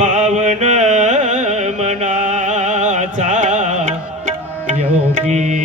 पावन मनाचा योगी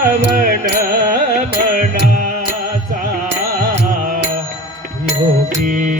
पावन मनाचा योगी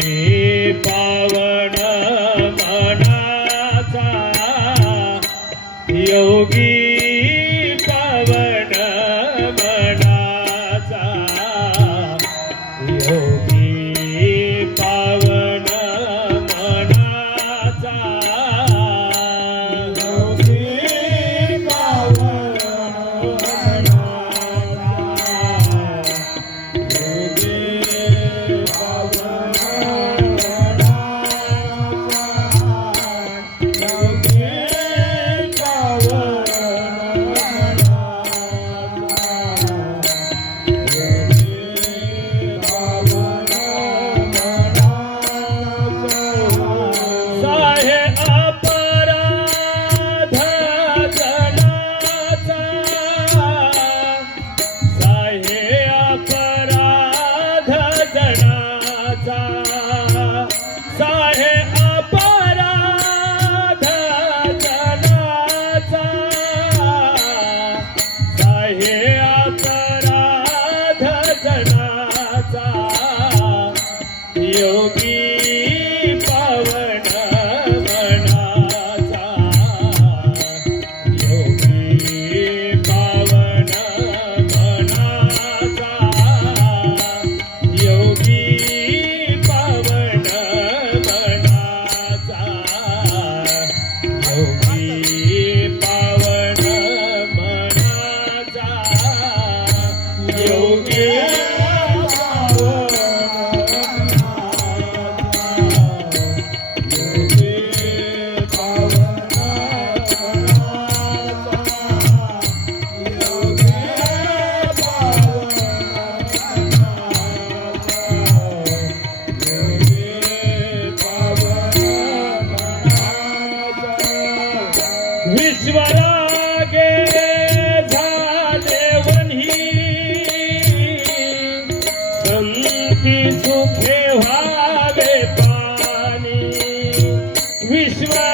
विश्वा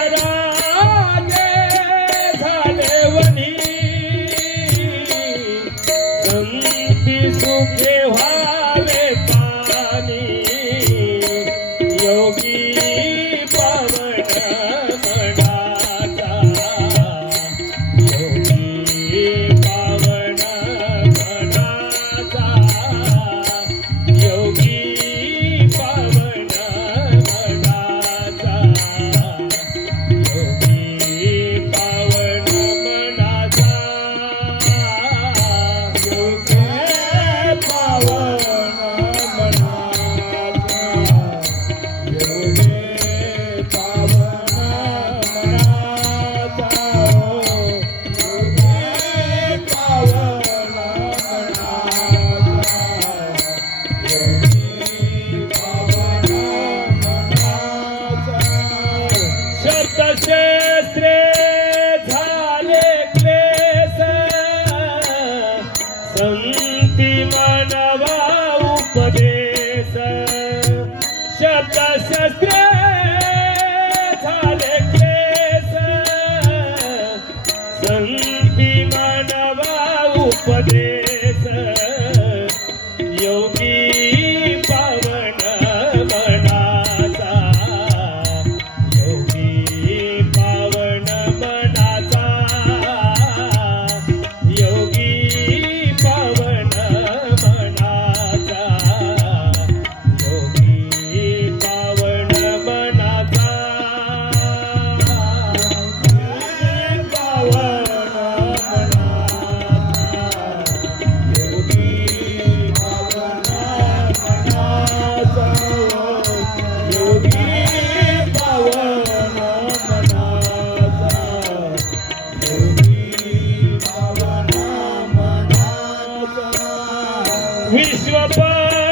Shanta Shastra Bye.